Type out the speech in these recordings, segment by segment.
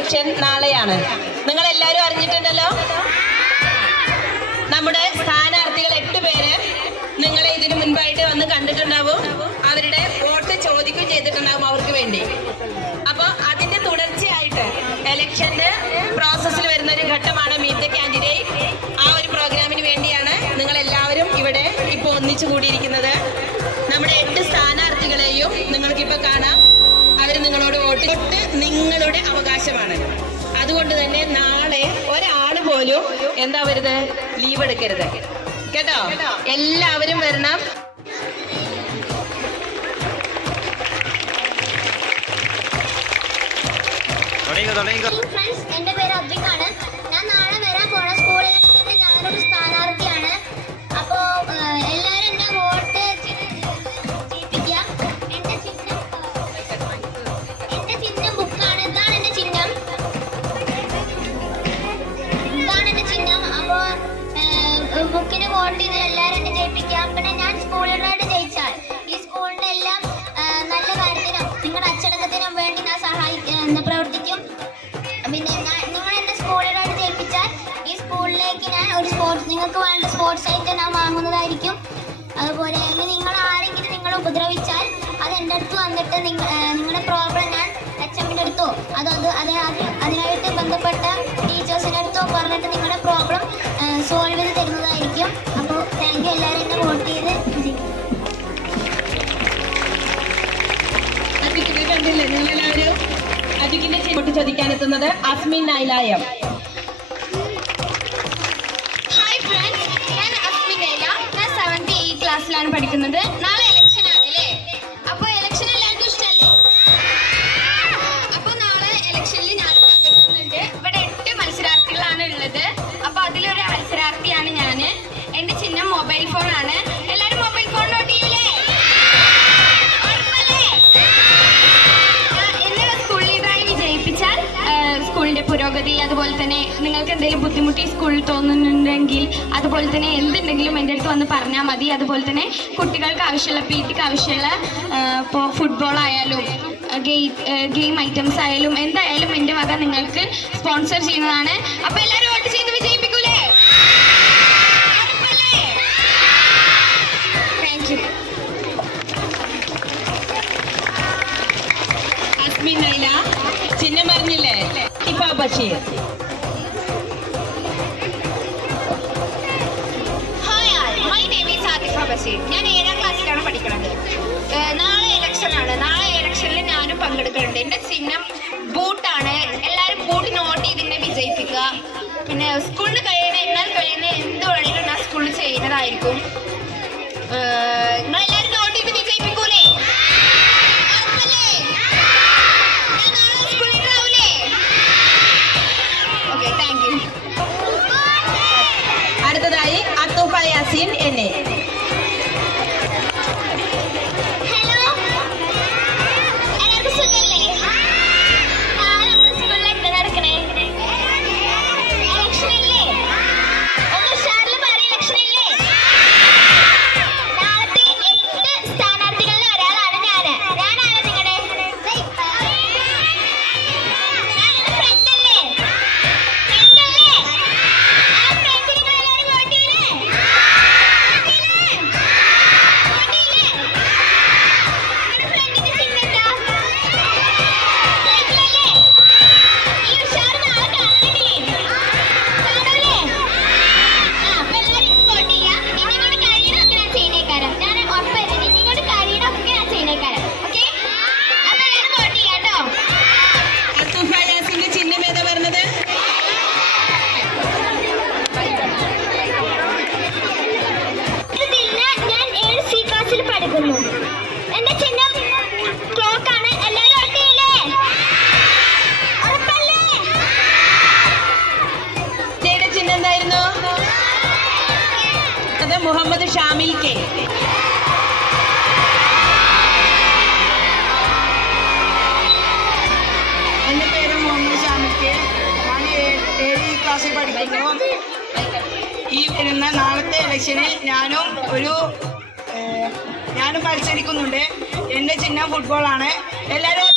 Election നാളെയാണ്. നിങ്ങൾ എല്ലാവരും അറിഞ്ഞിട്ടുണ്ടല്ലോ? നമ്മുടെ സ്ഥാനാർത്ഥികൾ എട്ട് പേര് നിങ്ങളെ ഇതിനു മുൻപായിട്ട് വന്ന് കണ്ടിട്ടുണ്ടാവും. അവരുടെ വോട്ട് ചോദിക്കുകയും ചെയ്തിട്ടുണ്ടാവും അവർക്ക് വേണ്ടി. അപ്പോൾ അതിന്റെ തുടർച്ചയായിട്ട് ഇലക്ഷന്റെ പ്രോസസ്സിൽ വരുന്ന ഒരു ഘട്ടമാണ് മീറ്റ് കാൻഡിഡേറ്റ്. ആ ഒരു പ്രോഗ്രാമിന് വേണ്ടിയാണ് നിങ്ങൾ എല്ലാവരും ഇവിടെ ഇപ്പോൾ ഒന്നിച്ചു കൂടിയിരിക്കുന്നത്. നമ്മുടെ എട്ട് സ്ഥാനാർത്ഥികളെയും നിങ്ങൾക്കിപ്പോൾ കാണാം. അവകാശമാണ് അതുകൊണ്ട് തന്നെ നാളെ ഒരാൾ പോലും എന്താ വരുത് ലീവ് എടുക്കരുത്. കേട്ടോ? എല്ലാവരും വരണം. തുടങ്ങിക്കോ തുടങ്ങിക്കോ. ഫ്രണ്ട്സ് എന്റെ പേര് അബ്ദിക്കാണ് സ്പോർട്സ് ഐറ്റം ഞാൻ വാങ്ങുന്നതായിരിക്കും. അതുപോലെ നിങ്ങൾ ആരെങ്കിലും നിങ്ങളെ ഉപദ്രവിച്ചാൽ അത് എന്റെ അടുത്ത് വന്നിട്ട് നിങ്ങൾ നിങ്ങളുടെ പ്രോബ്ലം ഞാൻ എച്ച് എമ്മിന്റെ അടുത്തോ അതോ അത് അത് അത് അതിനായിട്ട് ബന്ധപ്പെട്ട ടീച്ചേഴ്സിന്റെ അടുത്തോ പറഞ്ഞിട്ട് നിങ്ങളുടെ പ്രോബ്ലം സോൾവ് ചെയ്ത് തരുന്നതായിരിക്കും. അപ്പോൾ താങ്ക് യു എല്ലാവരും എന്നെ വോട്ട് ചെയ്ത്. കണ്ടില്ലേ? നിങ്ങളെല്ലാവരും ചോദിക്കാൻ എത്തുന്നത് അസ്മിൻ നൈലായം പഠിക്കുന്നത്. നാളെ പുരോഗതി അതുപോലെ തന്നെ നിങ്ങൾക്ക് എന്തെങ്കിലും ബുദ്ധിമുട്ടി സ്കൂളിൽ തോന്നുന്നുണ്ടെങ്കിൽ അതുപോലെ തന്നെ എന്തുണ്ടെങ്കിലും എന്റെ അടുത്ത് വന്ന് പറഞ്ഞാൽ മതി. അതുപോലെ തന്നെ കുട്ടികൾക്ക് ആവശ്യമുള്ള പി ടിക്ക് ആവശ്യമുള്ള ഇപ്പോൾ ഫുട്ബോൾ ആയാലും ഗെയിം ഐറ്റംസ് ആയാലും എന്തായാലും എന്റെ വക നിങ്ങൾക്ക് സ്പോൺസർ ചെയ്യുന്നതാണ്. അപ്പോൾ എല്ലാവരും വോട്ട് ചെയ്ത് വിജയിപ്പിക്കൂലേ? താങ്ക് യു ചിഹ്നം പറഞ്ഞില്ലേ ഇപ്പൊ ബഷീർ ഞാൻ ഏഴാം ക്ലാസ്സിലാണ് പഠിക്കുന്നത്. നാളെ ഇലക്ഷൻ ആണ്. നാളെ ഇലക്ഷനിൽ ഞാനും പങ്കെടുക്കുന്നുണ്ട്. എന്റെ ചിഹ്നം ബൂട്ടാണ്. എല്ലാവരും ബൂട്ട് നോട്ട് ചെയ്ത് എന്നെ വിജയിപ്പിക്കുക. പിന്നെ സ്കൂളിൽ കഴിയുന്ന എന്നാൽ കഴിയുന്ന എന്ത് വേണമെങ്കിലും ഞാൻ സ്കൂളിൽ ചെയ്യുന്നതായിരിക്കും. ഏഹ് മുഹമ്മദ് ഷാമിൽ കെ. എന്റെ പേര് മുഹമ്മദ് ഷാമിക്ക് ഞാൻ ഏ- ഏഴ് ക്ലാസ്സിൽ പഠിക്കുന്നു. ഈ വരുന്ന നാളത്തെ ഇലക്ഷനിൽ ഞാനും ഒരു ഞാനും മത്സരിക്കുന്നുണ്ട്. എന്റെ ചിഹ്നം ഫുട്ബോളാണ് എല്ലാവരും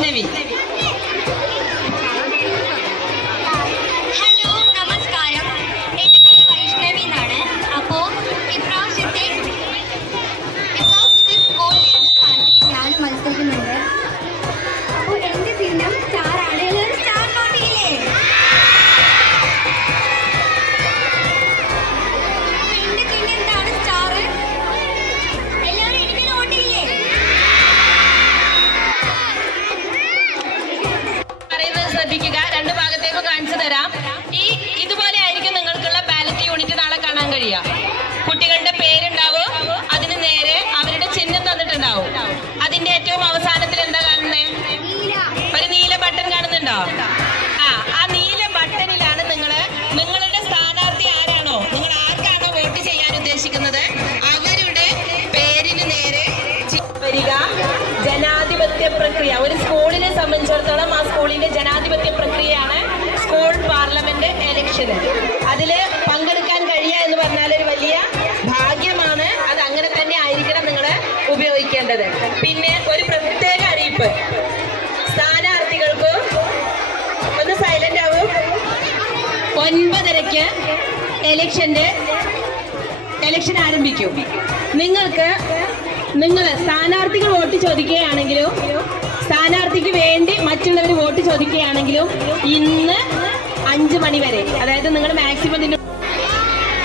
নেভি സംബന്ധിച്ചിടത്തോളം ആ സ്കൂളിന്റെ ജനാധിപത്യ പ്രക്രിയയാണ് സ്കൂൾ പാർലമെന്റ് എലക്ഷന്. അതിൽ പങ്കെടുക്കാൻ കഴിയുക എന്ന് പറഞ്ഞാൽ ഒരു വലിയ ഭാഗ്യമാണ്. അത് അങ്ങനെ തന്നെ ആയിരിക്കണം നിങ്ങൾ ഉപയോഗിക്കേണ്ടത്. പിന്നെ ഒരു പ്രത്യേക അറിയിപ്പ്. സ്ഥാനാർത്ഥികൾക്ക് ഒന്ന് സൈലന്റ് ആവും. ഒൻപതരയ്ക്ക് എലക്ഷന്റെ എലക്ഷൻ ആരംഭിക്കും. നിങ്ങൾക്ക് നിങ്ങൾ സ്ഥാനാർത്ഥികൾ വോട്ട് ചോദിക്കുകയാണെങ്കിലും സ്ഥാനാർത്ഥിക്ക് വേണ്ടി മറ്റുള്ളവർ വോട്ട് ചോദിക്കുകയാണെങ്കിലും ഇന്ന് അഞ്ചു മണി വരെ. അതായത് നിങ്ങൾ മാക്സിമം ഇതിന്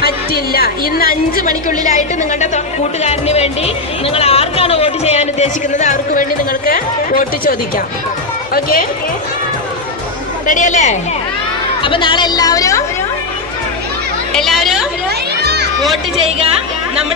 പറ്റില്ല. ഇന്ന് അഞ്ച് മണിക്കുള്ളിലായിട്ട് നിങ്ങളുടെ കൂട്ടുകാരന് വേണ്ടി നിങ്ങൾ ആർക്കാണ് വോട്ട് ചെയ്യാൻ ഉദ്ദേശിക്കുന്നത് അവർക്ക് വേണ്ടി നിങ്ങൾക്ക് വോട്ട് ചോദിക്കാം. ഓക്കെ റെഡിയല്ലേ അപ്പൊ നാളെ എല്ലാവരും എല്ലാവരും വോട്ട് ചെയ്യുക. നമ്മുടെ